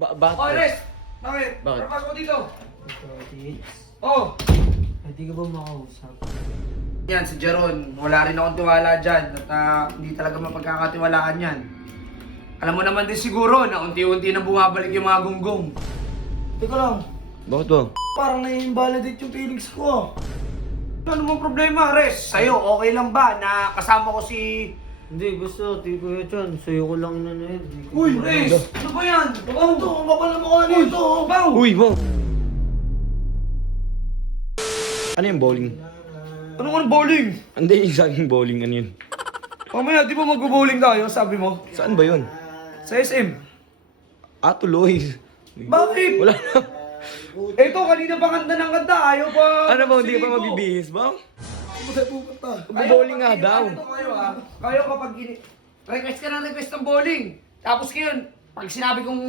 Bakit? Oh, Res! Bakit? Bakit? Papasok ko dito. Ito, Tits. Oh! Pwede ka ba makausap? Yan, si Jeron. Wala rin akong tiwala dyan. At hindi talaga mapagkakatiwalaan yan. Alam mo naman din siguro na unti-unti na bumabalik yung mga gunggong. Teka lang, Bakit ba? parang na-invalidate yung feelings ko. Ano mong problema, Res? Sa'yo, okay lang ba na kasama ko si... Hindi, basta, di ko yan. Sa'yo ko lang na yun. Uy, Res! Ano ba yan? Ano to? Ang kapal na mukha nito. Baw! Uy, Bo! Ano yung bowling? Ano nga bowling? Hindi, yung saging bowling, ano yun? Mamaya, di ba mag-bowling tayo, sabi mo? Saan ba yun? Sa SM. Ah, tuloy. Bakit? Wala na. Ito, kanina pa kanta ng kanta. Ayaw pa... Ano ba, hindi ka pa magbibihis ba? Saan tayo pupunta? Mag-bowling nga daw. Kayo kapag request ka ng request ng bowling. Tapos ngayon, pag sinabi kong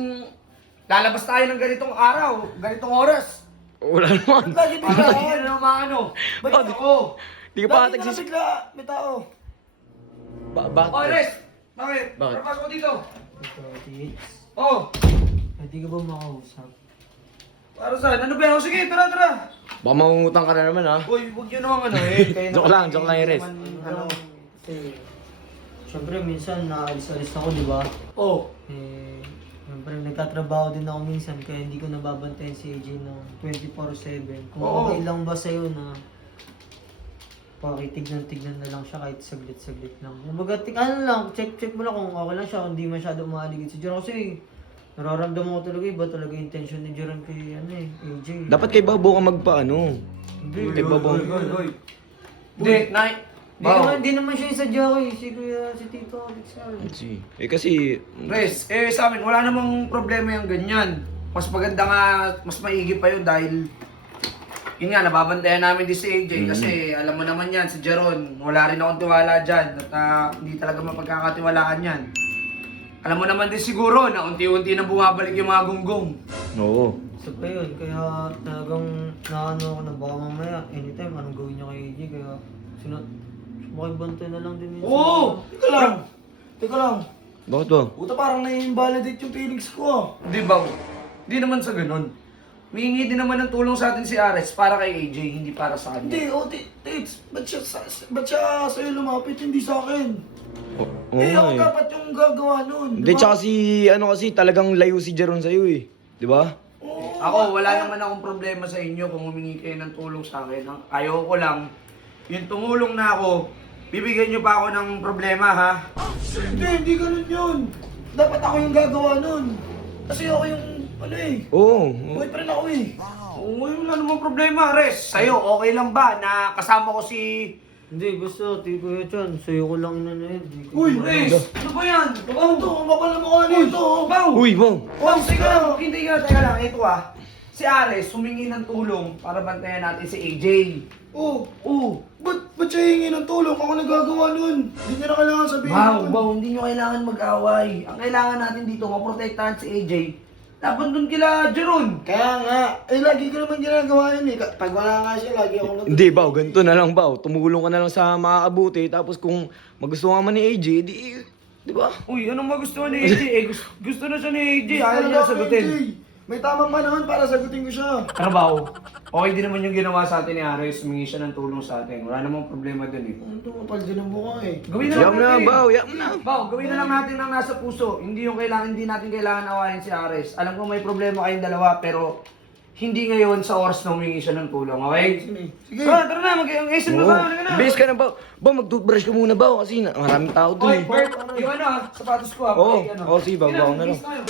lalabas tayo ng ganitong araw, ganitong oras, Wala naman. Lagi para bigla. hindi na naman ano. Ba't Oh, ako? Di ka pa Lagi na tagsis... bigla. May tao. Bakit? Oh, Res! Bakit? Bakit? Papasok ko dito. Ito, Tits. Oh! Pwede ka ba makausap? Para saan? Ano ba yan? Oh, sige, tara, tara. Baka mangungutang ka na naman, ha? Uy, huwag nyo naman ano eh. Kayo Joke naman lang, joke lang, Res. Ano? Kasi, syempre minsan naalis-alis ako, di ba? Oh. Syempre nagtatrabaho din ako minsan kaya hindi ko nababantayan si AJ ng 24/7. Kung Oo. okay lang ba sa'yo na pakitignan-tignan na lang siya kahit saglit-saglit lang. Kumbaga, ano lang, check mo lang kung okay lang siya, kung hindi masyado maaligid si Jeron. Kasi nararamdaman ko talaga iba talaga yung intention ni Jeron kay AJ. Dapat kay Babo ka magpa-ano. Hindi. Kay Babo. Hindi, Nay. Hindi naman siya yung sadya ko eh. Si Tito Alex. Si. Kasi... Res, sa amin, wala namang problema yung ganyan. Mas maganda nga, mas maigi pa yun dahil yun nga, nababantayan namin din si AJ kasi alam mo naman yan, si Jeron, wala rin akong tiwala dyan at hindi talaga mapagkakatiwalaan yan. Alam mo naman din siguro na unti-unti na bumabalik yung mga gunggong. Oo. Isa pa yun, kaya talagang naano ako na baka mamaya anytime anong gawin niya kay AJ kaya makibantay na lang din yun. Oo! Teka lang. Teka lang. Bakit ba? Puta, parang na-invalidate yung feelings ko. Di ba? Di naman sa ganun. Mihingi din naman ng tulong sa atin si Ares para kay AJ, hindi para sa kanya. Hindi, Tits. Ba't siya sa'yo lumapit, hindi sa akin? Oo Eh, nga ako eh. dapat yung gagawa nun. Hindi, tsaka si... Ano kasi, talagang layo si Jeron sa'yo eh. Di ba? Oo. Ako, wala naman akong problema sa inyo kung humingi kayo ng tulong sa akin. Ayaw ko lang, yung tumulong na ako, bibigyan nyo pa ako ng problema, ha? Hindi ganun yun. Dapat ako yung gagawa nun. Kasi ako yung, Oo. boyfriend ako eh. Oo, wala namang problema, Res. Sa'yo, okay lang ba na kasama ko si... Hindi, basta, di ko yan. Sa'yo ko lang na yun. Uy, Res! Ano ba yan? Ano to? Ang kapal na mukha nito. Baw! Uy, Bo! Oh, sige lang, hindi nga, teka lang, ito Si Ares, humingi ng tulong para bantayan natin si AJ. Oh, Oo. ba't siya hingi ng tulong? Ako nagagawa nun. Hindi niya na kailangan sabihin. Baw, hindi nyo kailangan mag-away. Ang kailangan natin dito, maprotektahan si AJ. Dapat dun kila Jeron. Kaya nga, lagi ko naman ginagawa yun eh. Pag wala nga siya, lagi ako nag... Hindi, Bao. Ganito na lang, Bao. Tumulong ka na lang sa makakabuti. Tapos kung magustuhan man ni AJ, di ba? Uy, anong magustuhan ni AJ? Gusto na siya ni AJ. Ayaw Ano niya daw, sagutin. AJ? May tamang panahon para sagutin ko siya. Trabaho. Okay din naman yung ginawa sa atin ni Ares. Humingi siya ng tulong sa atin. Wala namang problema dun eh. Ano to, kapal din ang mukha eh. Gawin na Yam lang na, natin. Bao. Yam na. Bao, gawin na lang natin ang nasa puso. Hindi natin kailangan awayin si Ares. Alam ko may problema kayong dalawa pero hindi ngayon sa oras na humingi siya ng tulong, okay? Sige. Tara na, mag-isip na Oo. ba? Halika na. Base ka na, Bao. Bao, mag-toothbrush ka muna, Bao. Kasi maraming tao dun Oy, eh. Bert, yung ano sapatos ko Oo, okay, ano. oo, sige, Sige na, babaw na lang. mag-isip tayo.